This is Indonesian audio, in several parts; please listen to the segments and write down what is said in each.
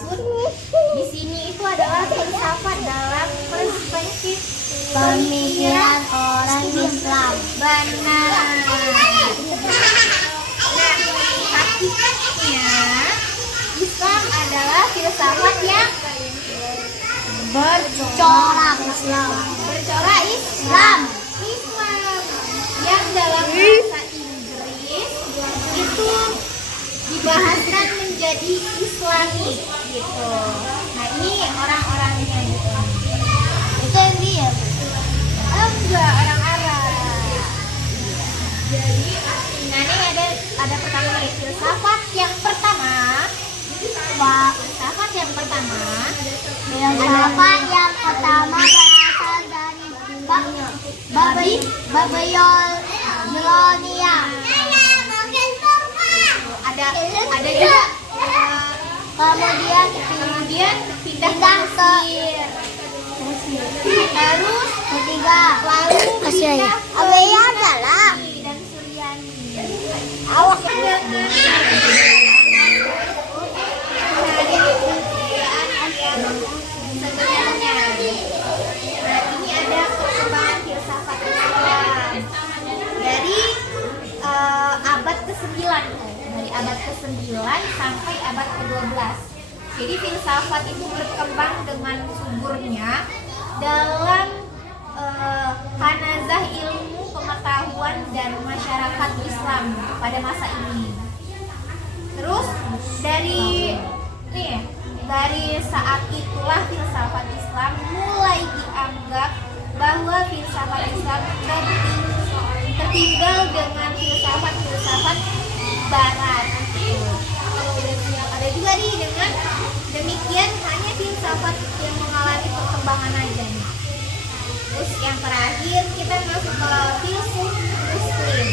maksud di sini itu adalah filsafat dalam perspektif Pemikiran orang Islam. benar. Nah, hakikatnya Islam adalah filsafat yang Bercorak Islam. bercorak Islam yang dalam bahasa Inggris itu dibahaskan menjadi Islami gitu. Nah, ini orang-orangnya gitu. Itu yang dia. Enggak, orang Arab. Jadi, nah ini ada pertama nih, filsafat yang pertama. Filsafat yang pertama Filsafat yang pertama berasal dari Babilonia. ada juga Kemudian pindah ke Mesir. Terus ketiga lalu Asia ya. pindah ke adalah Turki dan Suryani. awak Dengan sebenarnya. Nah, ini ada perkembangan filsafat Islam dari abad ke-9 dari abad ke-9 sampai abad ke-12. Jadi filsafat itu berkembang dengan suburnya dalam hanazah ilmu pengetahuan dan masyarakat Islam pada masa ini. Terus dari saat itulah filsafat Islam mulai dianggap bahwa filsafat Islam tertinggal dengan filsafat Barat. Ada juga nih dengan demikian hanya filsafat yang mengalami perkembangan aja nih. Terus yang terakhir kita masuk ke filsuf Muslim.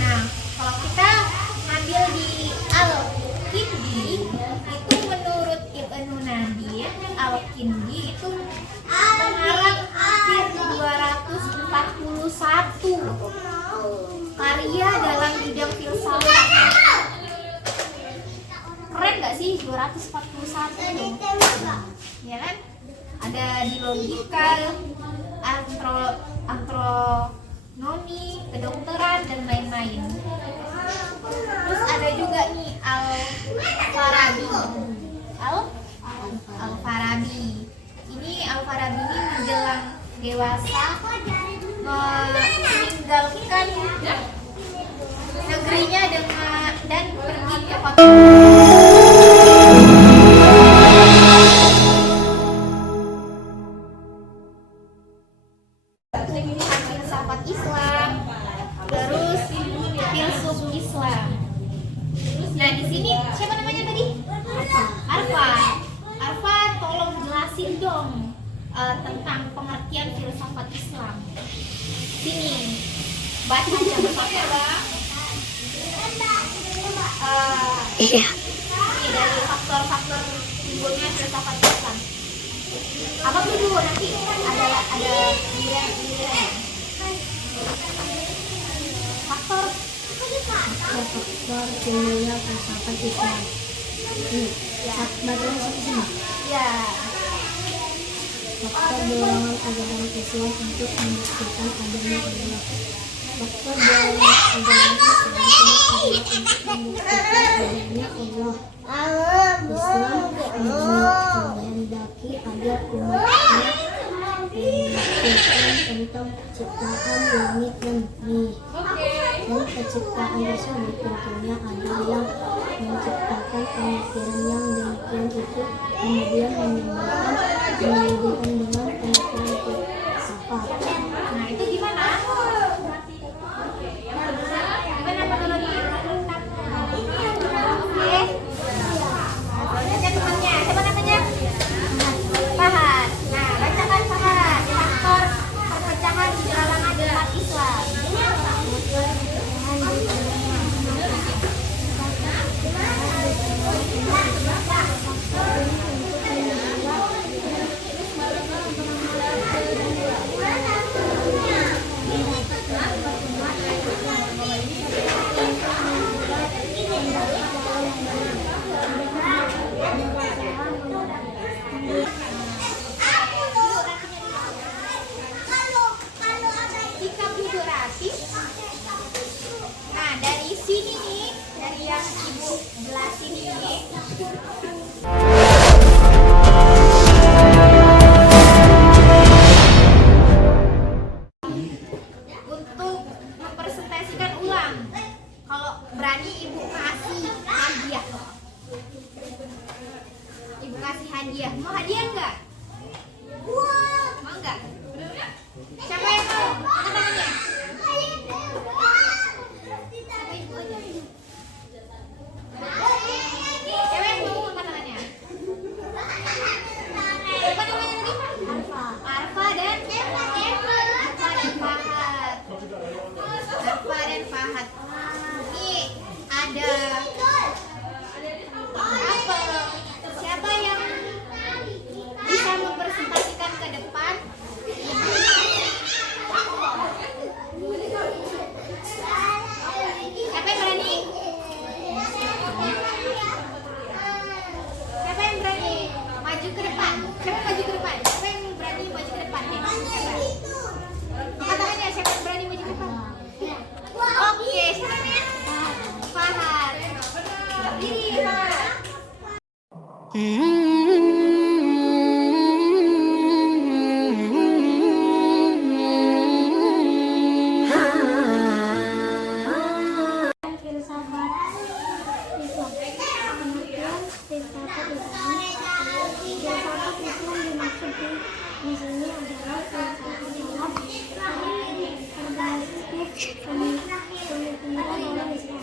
Nah, kalau kita ngambil di Al-Kindi itu menurut Ibnu Nadir, Al-Kindi itu mengarang hampir 241 karya dalam bidang filsafat. Keren gak sih 241 ya kan? Ada di logika, astronomi, kedokteran dan lain-lain. Terus ada juga nih Al-Farabi. Ini Al-Farabi ini menjelang dewasa meninggalkan negerinya dan pergi ke kota. Filsafat Islam, terus filsuf Islam. Nah, di sini siapa namanya tadi? Arfa, tolong jelasin dong tentang pengertian filsafat Islam. Sini, baca aja Iya. Ini dari faktor-faktor timbulnya filsafat Islam. Apa dulu nanti ada giliran. Faktor timbulnya filsafat Islam. Bagaimana sih? ya. Faktor dorongan ajaran Islam untuk membuktikan adanya Allah. Faktor dorongan ajaran Islam untuk membuktikan adanya Allah. Islam menghendaki agar umatnya membuktikan tentang ciptaan langit dan bumi. Dan penciptaan tersebut tentunya ada yang menciptakan pemikiran yang demikian itu kemudian menimbulkan penyelidikan dengan pemikiran filsafat. Nah, itu gimana? Gimana menurut Oke. Baca temannya. Siapa namanya? Fahad. Nah, bacakan Fahad. Faktor perpecahan di kalangan umat Islam. ibu kasih hadiah. Ibu kasih hadiah. Mau hadiah enggak? Mau enggak? Siapa yang mau? Angkat tangannya. Siapa ibu aja? Siapa yang mau? Angkat tangannya. Siapa namanya tadi? Arfa dan Fahad. Arfa dan Fahad. Ini ada apa? Siapa yang bisa mempresentasikan ke depan? Siapa yang berani? Siapa yang berani maju ke depan? Siapa yang maju ke depan? Siapa yang berani maju ke depan? Nih, siapa? Angkat tangannya, siapa yang berani maju ke depan? Oke, siapa namanya? Fahad. Berdiri, Fahad. Filsafat Islam. Pengertian filsafat Islam. Filsafat Islam dimaksud di sini adalah filsafat Arab berbasis pemikiran orang Islam.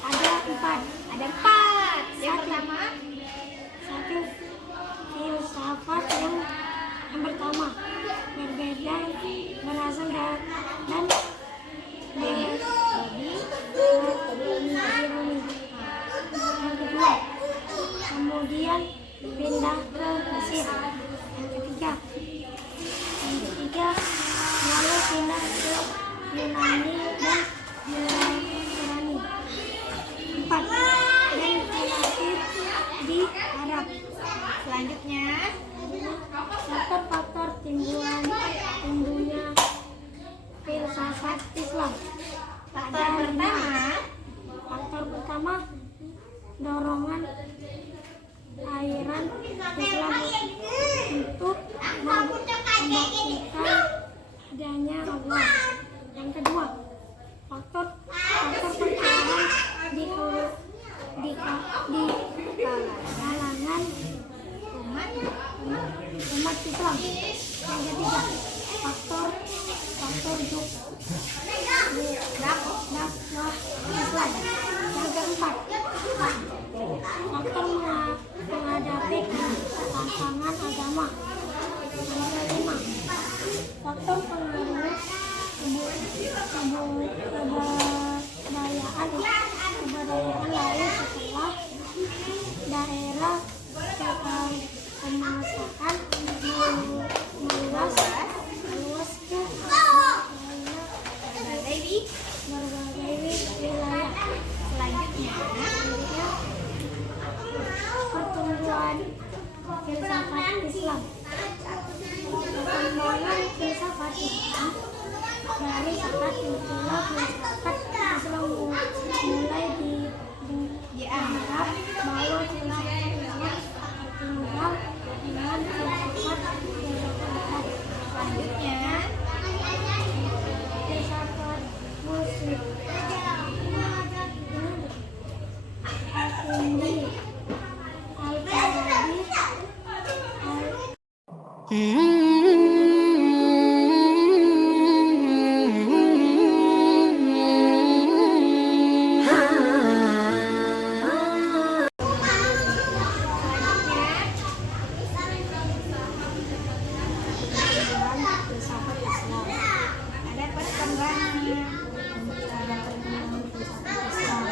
Ada empat. Ada 4. Yang pertama, Satu, filsafat yang pertama berbeda, berasal dan yang kedua, kemudian pindah ke Mesir. Yang ketiga, lalu pindah ke Yunani dan Yunani. 4, dan terakhir di Arab. selanjutnya Faktor-faktor timbulnya filsafat Islam. Faktor pertama, dorongan aliran Islam untuk membuktikan adanya Allah. Yang kedua, faktor percayaan di kalangan umat Islam. Yang ketiga, faktor dakwah Islam. Yang keempat, faktor menghadapi tantangan agama. Yang kelima, faktor pengaruh kebudayaan lain setelah daerah kemasan meluas ke berbagai wilayah. selanjutnya Pertumbuhan filsafat Islam. Perkembangan filsafat Islam. Dari saat munculnya filsafat Islam mulai dianggap bahwa filsafat Islam tertinggal dengan filsafat selanjutnya filsafat Muslim. Al-Farabi, filsafat Islam. Ada perkembangan filsafat Islam.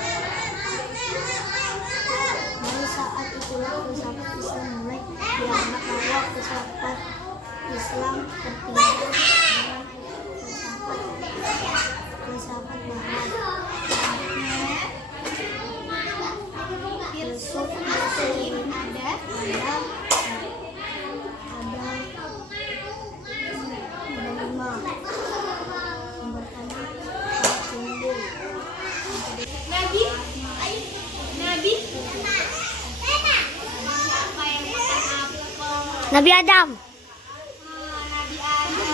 Dari saat itulah filsafat Islam mulai dianggap bahwa filsafat Islam tertinggal dengan filsafat Barat. filsuf Muslim ada lima. Yang pertama, Nabi. Siapa yang makan apel? Nabi Adam. Nabi Adam.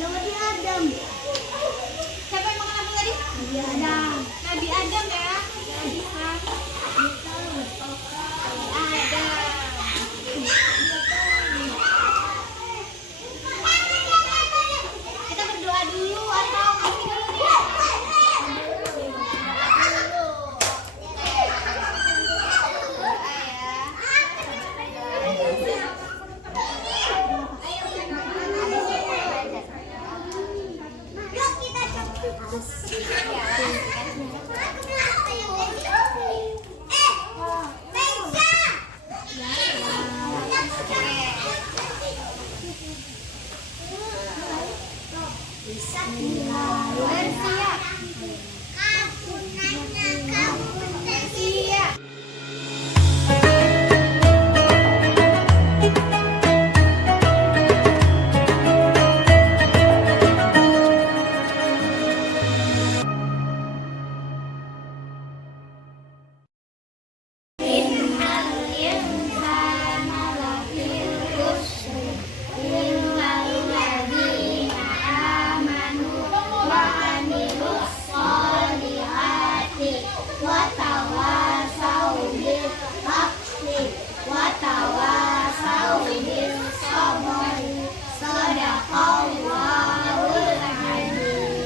Nabi Adam. Bersiap. Bersiap. Innal insana lafi khusr illal ladzina amanu wa amilus sholihati wa tawasau bil haqqi wa tawasau bis sabri. Shadaqallahul azim.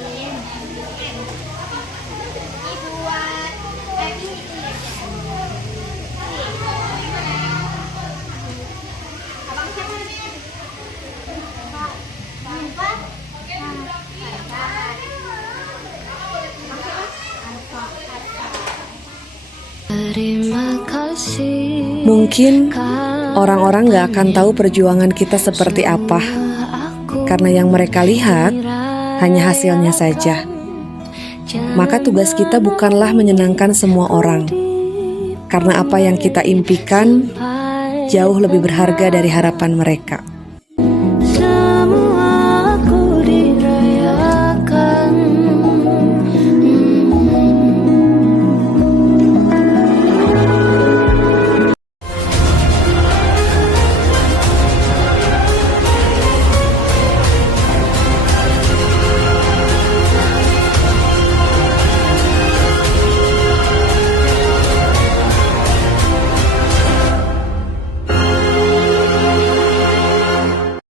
Itu buat Abang siapa? Siapa? Terima kasih. Mungkin orang-orang gak akan tahu perjuangan kita seperti apa, karena yang mereka lihat hanya hasilnya saja. Maka tugas kita bukanlah menyenangkan semua orang, karena apa yang kita impikan jauh lebih berharga dari harapan mereka.